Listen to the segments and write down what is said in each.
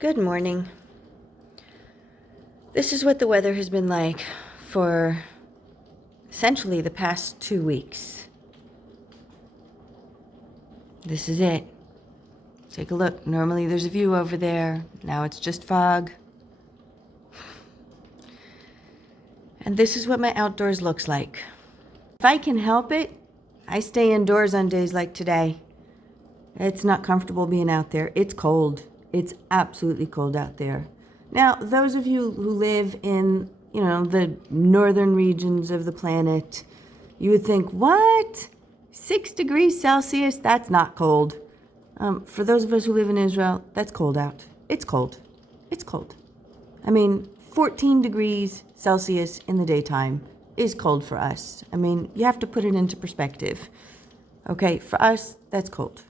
Good morning. This is what the weather has been like for essentially the past 2 weeks. This is it. Take a look. Normally there's a view over there. Now it's just fog. And this is what my outdoors looks like. If I can help it, I stay indoors on days like today. It's not comfortable being out there. It's cold. It's absolutely cold out there. Now, those of you who live in, the northern regions of the planet, you would think, what? 6 degrees Celsius? That's not cold. For those of us who live in Israel, that's cold out. It's cold. It's cold. 14 degrees Celsius in the daytime is cold for us. You have to put it into perspective. Okay, for us, that's cold.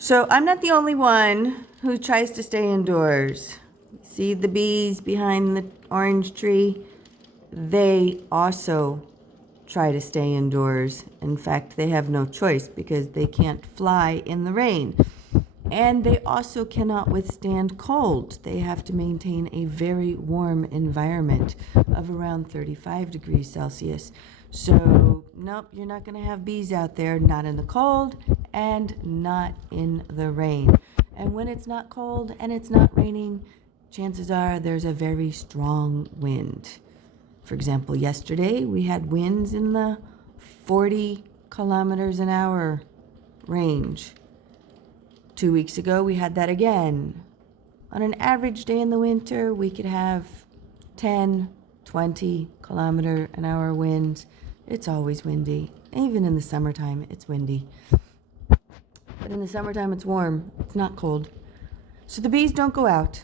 So I'm not the only one who tries to stay indoors. See the bees behind the orange tree? They also try to stay indoors. In fact, they have no choice because they can't fly in the rain. And they also cannot withstand cold. They have to maintain a very warm environment of around 35 degrees Celsius. So, nope, you're not going to have bees out there, not in the cold and not in the rain. And when it's not cold and it's not raining, chances are there's a very strong wind. For example, yesterday we had winds in the 40 kilometers an hour range. 2 weeks ago, we had that again. On an average day in the winter, we could have 10, 20 kilometer an hour winds. It's always windy. Even in the summertime, it's windy. But in the summertime, it's warm. It's not cold. So the bees don't go out.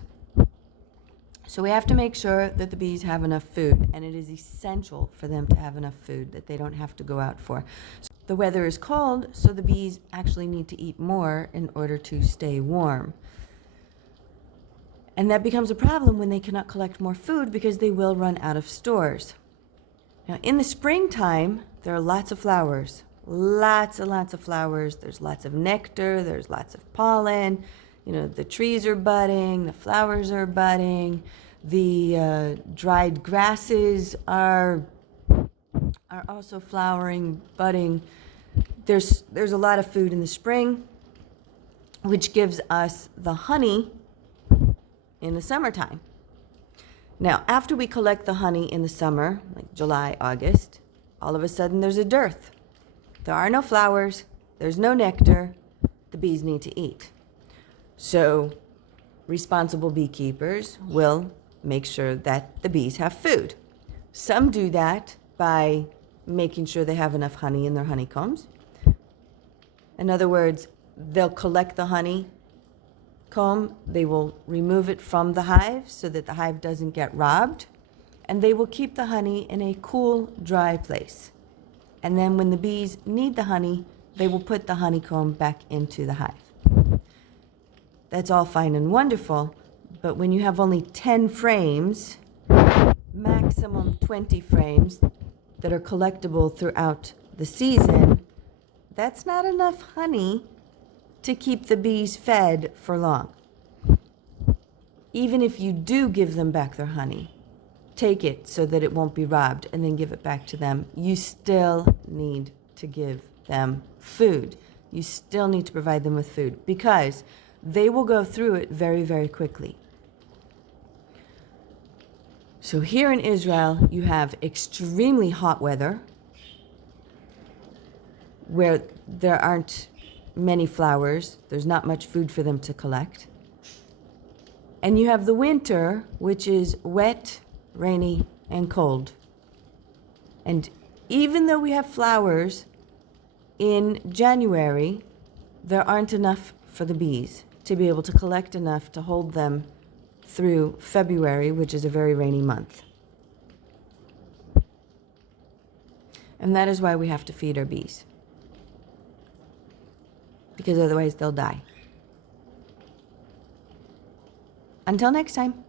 So we have to make sure that the bees have enough food, and it is essential for them to have enough food that they don't have to go out for. The weather is cold, so the bees actually need to eat more in order to stay warm. And that becomes a problem when they cannot collect more food because they will run out of stores. Now, in the springtime, there are lots of flowers. Lots and lots of flowers. There's lots of nectar. There's lots of pollen. The trees are budding. The flowers are budding. The dried grasses are also flowering, budding. There's a lot of food in the spring, which gives us the honey in the summertime. Now, after we collect the honey in the summer, like July, August, all of a sudden there's a dearth. There are no flowers, there's no nectar, the bees need to eat. So responsible beekeepers will make sure that the bees have food. Some do that by making sure they have enough honey in their honeycombs. In other words, they'll collect the honey comb, they will remove it from the hive so that the hive doesn't get robbed, and they will keep the honey in a cool, dry place. And then when the bees need the honey, they will put the honeycomb back into the hive. That's all fine and wonderful, but when you have only 10 frames, maximum 20 frames that are collectible throughout the season, that's not enough honey to keep the bees fed for long. Even if you do give them back their honey, take it so that it won't be robbed and then give it back to them, you still need to give them food. You still need to provide them with food because they will go through it very, very quickly. So here in Israel, you have extremely hot weather where there aren't many flowers. There's not much food for them to collect. And you have the winter, which is wet, rainy, and cold. And even though we have flowers in January, there aren't enough for the bees to be able to collect enough to hold them through February, which is a very rainy month. And that is why we have to feed our bees, because otherwise they'll die. Until next time.